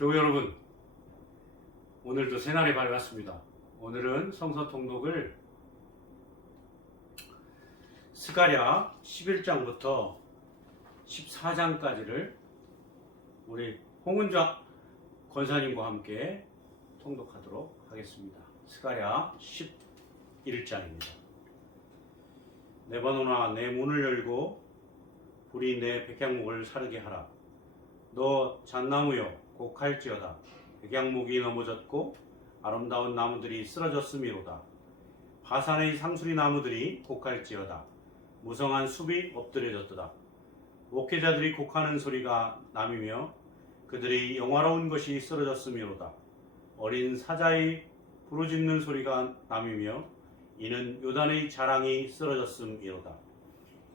교우 여러분, 오늘도 새날이 밝았습니다. 오늘은 성서 통독을 스가랴 11장부터 14장까지를 우리 홍은자 권사님과 함께 통독하도록 하겠습니다. 스가랴 11장입니다. 네바노나 내 문을 열고 불이 내 백향목을 사르게 하라. 너 잣나무여 곡할지어다. 백향목이 넘어졌고 아름다운 나무들이 쓰러졌음이로다. 바산의 상수리 나무들이 곡할지어다. 무성한 숲이 엎드려졌도다. 목회자들이 곡하는 소리가 남이며 그들이 영화로운 것이 쓰러졌음이로다. 어린 사자의 부르짖는 소리가 남이며 이는 요단의 자랑이 쓰러졌음이로다.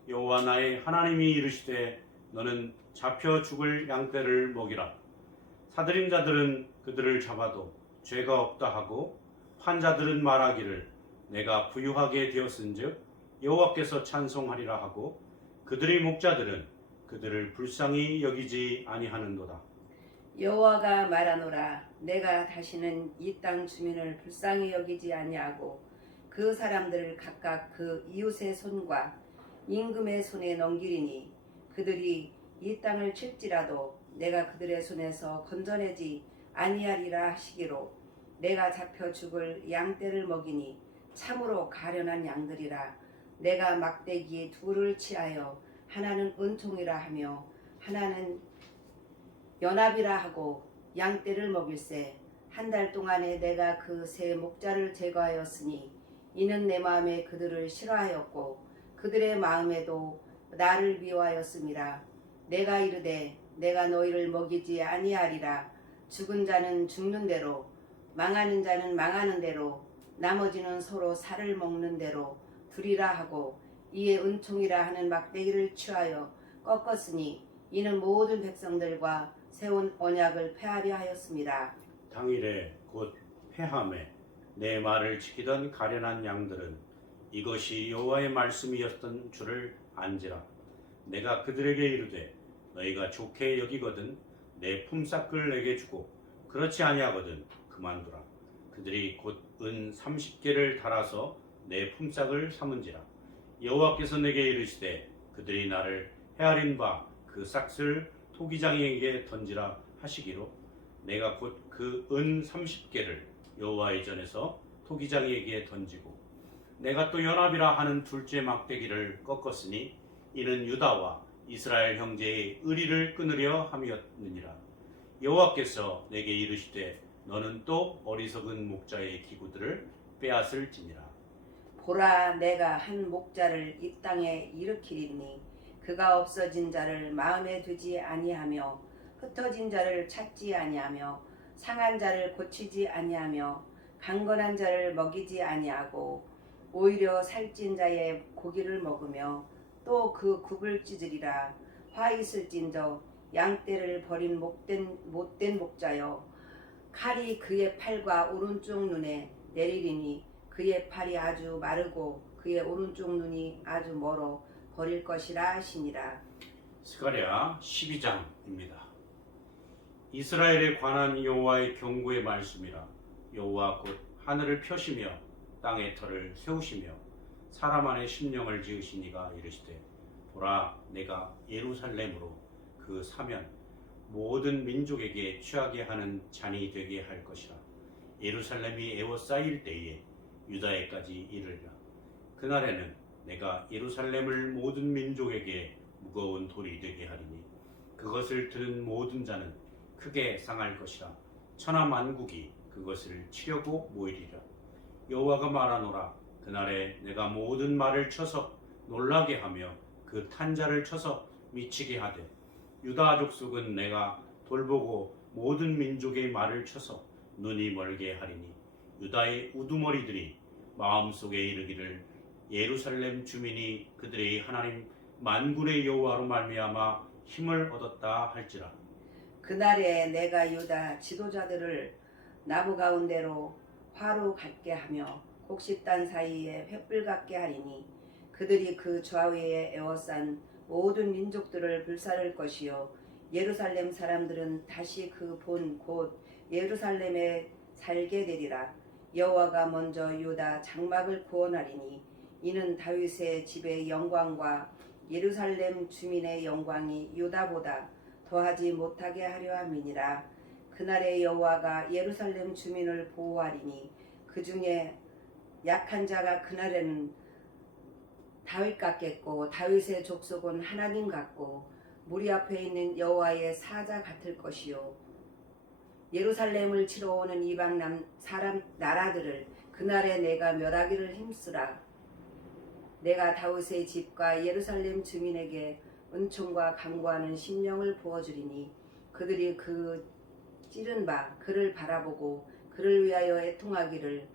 여호와 나의 하나님이 이르시되 너는 잡혀 죽을 양떼를 먹이라. 사들인 자들은 그들을 잡아도 죄가 없다 하고 환자들은 말하기를 내가 부유하게 되었은즉 여호와께서 찬송하리라 하고 그들의 목자들은 그들을 불쌍히 여기지 아니하는도다. 여호와가 말하노라 내가 다시는 이 땅 주민을 불쌍히 여기지 아니하고 그 사람들을 각각 그 이웃의 손과 임금의 손에 넘기리니 그들이 이 땅을 칠지라도 내가 그들의 손에서 건져내지 아니하리라 하시기로 내가 잡혀 죽을 양떼를 먹이니 참으로 가련한 양들이라. 내가 막대기에 둘을 치하여 하나는 은총이라 하며 하나는 연합이라 하고 양떼를 먹일세. 한 달 동안에 내가 그 세 목자를 제거하였으니 이는 내 마음에 그들을 싫어하였고 그들의 마음에도 나를 미워하였음이라. 내가 이르되 내가 너희를 먹이지 아니하리라 죽은 자는 죽는 대로 망하는 자는 망하는 대로 나머지는 서로 살을 먹는 대로 두리라 하고 이에 은총이라 하는 막대기를 취하여 꺾었으니 이는 모든 백성들과 세운 언약을 폐하려 하였습니다. 당일에 곧 패함에 내 말을 지키던 가련한 양들은 이것이 여호와의 말씀이었던 줄을 안지라 내가 그들에게 이르되 너희가 좋게 여기거든 내 품삯을 내게 주고 그렇지 아니하거든 그만두라. 그들이 곧 은 30개를 달아서 내 품삯을 삼은지라. 여호와께서 내게 이르시되 그들이 나를 헤아린 바 그 싹을 토기장에게 던지라 하시기로. 내가 곧 그 은 30개를 여호와의 전에서 토기장에게 던지고 내가 또 연합이라 하는 둘째 막대기를 꺾었으니 이는 유다와 이스라엘 형제의 의리를 끊으려 함이었느니라. 여호와께서 내게 이르시되 너는 또 어리석은 목자의 기구들을 빼앗을지니라. 보라 내가 한 목자를 이 땅에 일으키리니 그가 없어진 자를 마음에 두지 아니하며 흩어진 자를 찾지 아니하며 상한 자를 고치지 아니하며 강건한 자를 먹이지 아니하고 오히려 살찐 자의 고기를 먹으며 또 그 굽을 찢으리라 화 있을진저 양떼를 버린 못된 못된 목자여 칼이 그의 팔과 오른쪽 눈에 내리리니 그의 팔이 아주 마르고 그의 오른쪽 눈이 아주 멀어 버릴 것이라 하시니라. 스가랴 12장입니다. 이스라엘에 관한 여호와의 경고의 말씀이라 여호와 곧 하늘을 펴시며 땅의 터를 세우시며 사람 안에 심령을 지으시니가 이르시되 보라 내가 예루살렘으로 그 사면 모든 민족에게 취하게 하는 잔이 되게 할 것이라. 예루살렘이 에워싸일 때에 유다에까지 이르리라. 그날에는 내가 예루살렘을 모든 민족에게 무거운 돌이 되게 하리니 그것을 들은 모든 자는 크게 상할 것이라. 천하 만국이 그것을 치려고 모이리라. 여호와가 말하노라 그날에 내가 모든 말을 쳐서 놀라게 하며 그 탄자를 쳐서 미치게 하되 유다 족속은 내가 돌보고 모든 민족의 말을 쳐서 눈이 멀게 하리니 유다의 우두머리들이 마음속에 이르기를 예루살렘 주민이 그들의 하나님 만군의 여호와로 말미암아 힘을 얻었다 할지라. 그날에 내가 유다 지도자들을 나무 가운데로 화로 갖게 하며 곡식단 사이에 횃불 갖게 하리니 그들이 그 좌우에 에워싼 모든 민족들을 불사를 것이요 예루살렘 사람들은 다시 그본곧 예루살렘에 살게 되리라. 여호와가 먼저 유다 장막을 구원하리니 이는 다윗의 집의 영광과 예루살렘 주민의 영광이 유다보다 더하지 못하게 하려 함이니라. 그날에 여호와가 예루살렘 주민을 보호하리니 그 중에 약한 자가 그날에는 다윗 같겠고 다윗의 족속은 하나님 같고 무리 앞에 있는 여호와의 사자 같을 것이요. 예루살렘을 치러 오는 이방 남 사람 나라들을 그날에 내가 멸하기를 힘쓰라. 내가 다윗의 집과 예루살렘 주민에게 은총과 강구하는 심령을 부어주리니 그들이 그 찌른 바 그를 바라보고 그를 위하여 애통하기를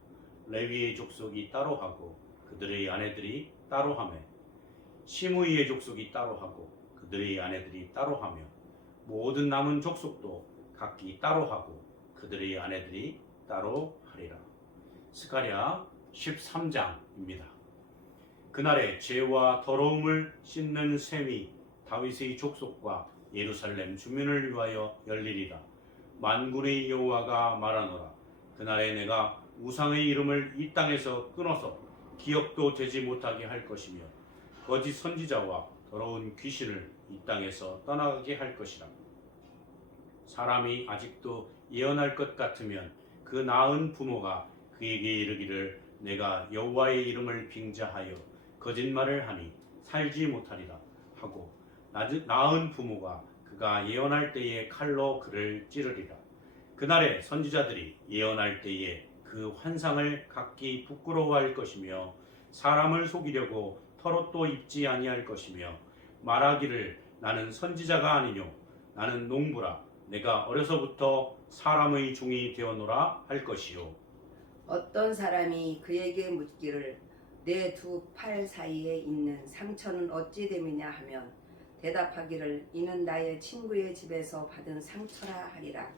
레위의 족속이 따로 하고 그들의 아내들이 따로 하며 시므이의 족속이 따로 하고 그들의 아내들이 따로 하며 모든 남은 족속도 각기 따로 하고 그들의 아내들이 따로 하리라. 스가랴 13장입니다. 그날에 죄와 더러움을 씻는 셈이 다윗의 족속과 예루살렘 주민을 위하여 열리리라. 만군의 여호와가 말하노라. 그날에 내가 우상의 이름을 이 땅에서 끊어서 기억도 되지 못하게 할 것이며 거짓 선지자와 더러운 귀신을 이 땅에서 떠나가게 할 것이라. 사람이 아직도 예언할 것 같으면 그 나은 부모가 그에게 이르기를 내가 여호와의 이름을 빙자하여 거짓말을 하니 살지 못하리라 하고 나은 부모가 그가 예언할 때에 칼로 그를 찌르리라. 그날에 선지자들이 예언할 때에 그 환상을 각기 부끄러워할 것이며 사람을 속이려고 털옷도 입지 아니할 것이며 말하기를 나는 선지자가 아니뇨. 나는 농부라. 내가 어려서부터 사람의 종이 되어노라 할 것이요. 어떤 사람이 그에게 묻기를 내 두 팔 사이에 있는 상처는 어찌 됨이냐 하면 대답하기를 이는 나의 친구의 집에서 받은 상처라 하리라.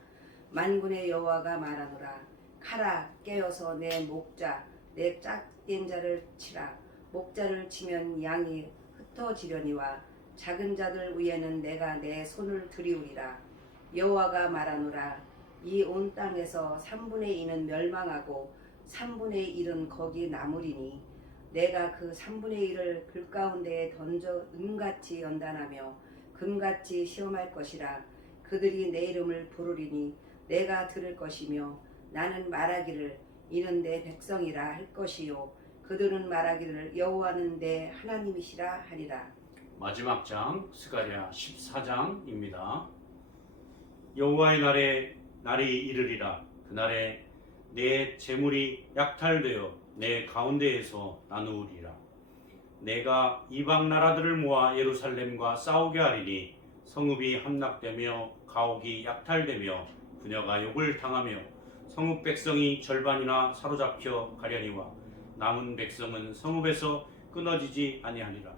만군의 여호와가 말하노라 카라 깨어서 내 목자 내 짝된 자를 치라. 목자를 치면 양이 흩어지려니와 작은 자들 위에는 내가 내 손을 들이우리라. 여호와가 말하노라 이 온 땅에서 3분의 2는 멸망하고 3분의 1은 거기 남으리니 내가 그 3분의 1을 글 가운데에 던져 은같이 연단하며 금같이 시험할 것이라. 그들이 내 이름을 부르리니 내가 들을 것이며 나는 말하기를 이는 내 백성이라 할 것이요. 그들은 말하기를 여호와는 내 하나님이시라 하리라. 마지막 장 스가랴 14장입니다. 여호와의 날에 날이 이르리라. 그날에 내 재물이 약탈되어 내 가운데에서 나누리라. 내가 이방 나라들을 모아 예루살렘과 싸우게 하리니 성읍이 함락되며 가옥이 약탈되며 부녀가 욕을 당하며 성읍 백성이 절반이나 사로잡혀 가려니와 남은 백성은 성읍에서 끊어지지 아니하리라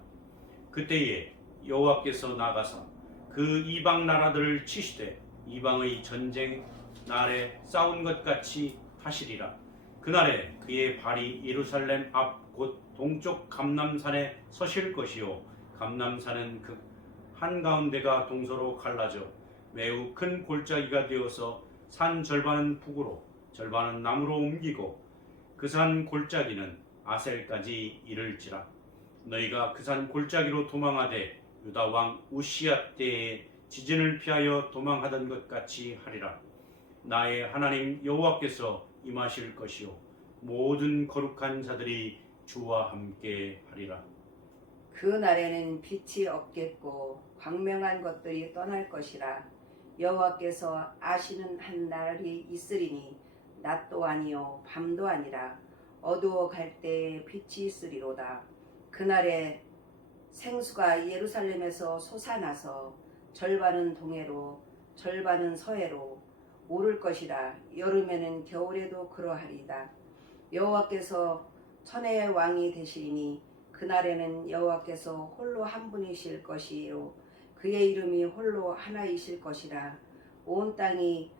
그때에 여호와께서 나가사 그 이방 나라들을 치시되 이방의 전쟁 날에 싸운 것 같이 하시리라. 그날에 그의 발이 예루살렘 앞 곧 동쪽 감남산에 서실 것이요 감남산은 그 한가운데가 동서로 갈라져 매우 큰 골짜기가 되어서 산 절반은 북으로 절반은 남으로 옮기고 그 산 골짜기는 아셀까지 이를지라 너희가 그 산 골짜기로 도망하되 유다 왕 우시아 때에 지진을 피하여 도망하던 것 같이 하리라. 나의 하나님 여호와께서 임하실 것이요 모든 거룩한 자들이 주와 함께 하리라. 그 날에는 빛이 없겠고 광명한 것들이 떠날 것이라 여호와께서 아시는 한 날이 있으리니 낮도 아니요 밤도 아니라 어두워 갈 때에 빛이 있으리로다. 그날에 생수가 예루살렘에서 솟아나서 절반은 동해로 절반은 서해로 오를 것이라. 여름에는 겨울에도 그러하리다. 여호와께서 천혜의 왕이 되시리니 그날에는 여호와께서 홀로 한 분이실 것이요. 그의 이름이 홀로 하나이실 것이라. 온 땅이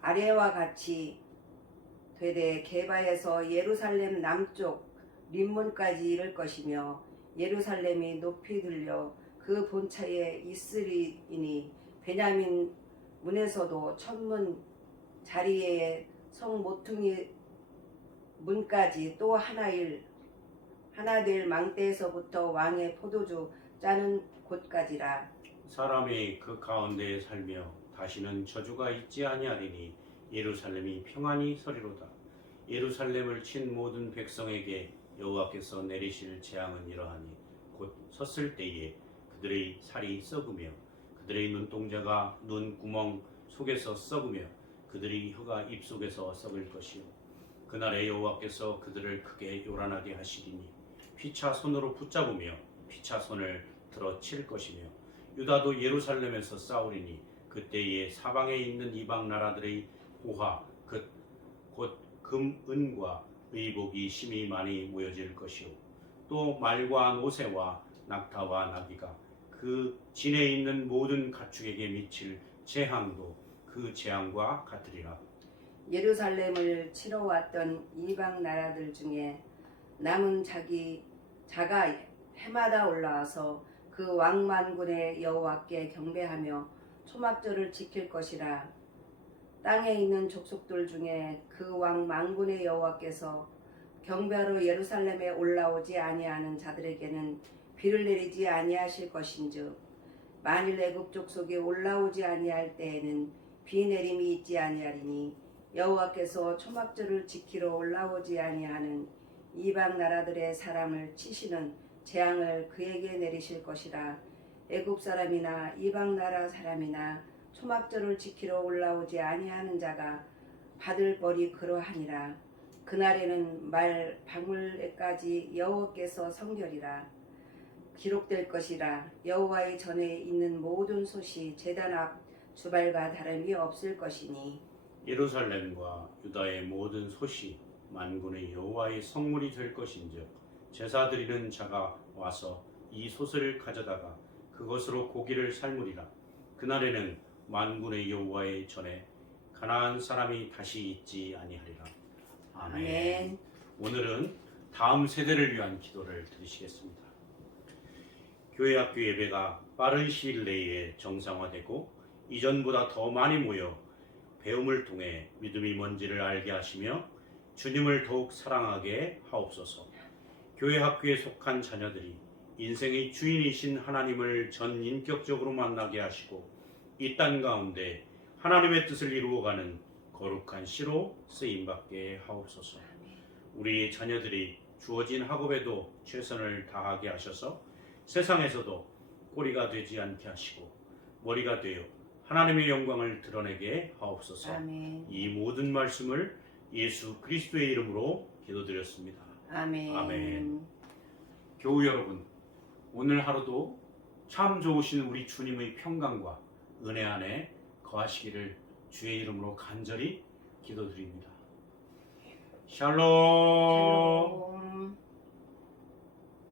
아래와 같이 되되 게바에서 예루살렘 남쪽 림문까지 이를 것이며 예루살렘이 높이 들려 그 본차에 있으리니 베냐민 문에서도 천문 자리에 성 모퉁이 문까지 또 하나일 하나 될 망대에서부터 왕의 포도주 짜는 곳까지라. 사람이 그 가운데에 살며 다시는 저주가 있지 아니하리니 예루살렘이 평안히 서리로다. 예루살렘을 친 모든 백성에게 여호와께서 내리실 재앙은 이러하니 곧 섰을 때에 그들의 살이 썩으며 그들의 눈동자가 눈 구멍 속에서 썩으며 그들의 혀가 입 속에서 썩을 것이요 그날에 여호와께서 그들을 크게 요란하게 하시리니 피차 손으로 붙잡으며 피차 손을 들어 칠 것이며 유다도 예루살렘에서 싸우리니 그때에 사방에 있는 이방 나라들의 호화 곧금 은과 의복이 심히 많이 모여질 것이요 또 말과 노새와 낙타와 나귀가 그 진에 있는 모든 가축에게 미칠 재앙도 그 재앙과 같으리라. 예루살렘을 치러 왔던 이방 나라들 중에 남은 자기 자가 해마다 올라와서 그 왕만군의 여호와께 경배하며 초막절을 지킬 것이라. 땅에 있는 족속들 중에 그 왕만군의 여호와께서 경배하러 예루살렘에 올라오지 아니하는 자들에게는 비를 내리지 아니하실 것인즉 만일 애굽 족속이 올라오지 아니할 때에는 비 내림이 있지 아니하리니 여호와께서 초막절을 지키러 올라오지 아니하는 이방 나라들의 사람을 치시는 재앙을 그에게 내리실 것이라 애굽 사람이나 이방 나라 사람이나 초막절을 지키러 올라오지 아니하는 자가 받을 벌이 그러하니라. 그날에는 말 방울에까지 여호와께서 성결이라. 기록될 것이라. 여호와의 전에 있는 모든 솥이 제단 앞 주발과 다름이 없을 것이니. 예루살렘과 유다의 모든 소시 만군의 여호와의 성물이 될 것인즉 제사 드리는 자가 와서 이 솥을 가져다가 그것으로 고기를 삶으리라 그날에는 만군의 여호와의 전에 가나안 사람이 다시 있지 아니하리라 아멘. 아멘. 오늘은 다음 세대를 위한 기도를 드리시겠습니다. 교회 학교 예배가 빠른 시일 내에 정상화되고 이전보다 더 많이 모여 배움을 통해 믿음이 뭔지를 알게 하시며 주님을 더욱 사랑하게 하옵소서. 교회 학교에 속한 자녀들이 인생의 주인이신 하나님을 전 인격적으로 만나게 하시고 이 땅 가운데 하나님의 뜻을 이루어가는 거룩한 시로 쓰임 받게 하옵소서. 우리 자녀들이 주어진 학업에도 최선을 다하게 하셔서 세상에서도 꼬리가 되지 않게 하시고 머리가 되어 하나님의 영광을 드러내게 하옵소서. 아멘. 이 모든 말씀을 예수 그리스도의 이름으로 기도드렸습니다. 아멘. 아멘. 교우 여러분, 오늘 하루도 참 좋으신 우리 주님의 평강과 은혜 안에 거하시기를 주의 이름으로 간절히 기도드립니다. 샬롬. 샬롬.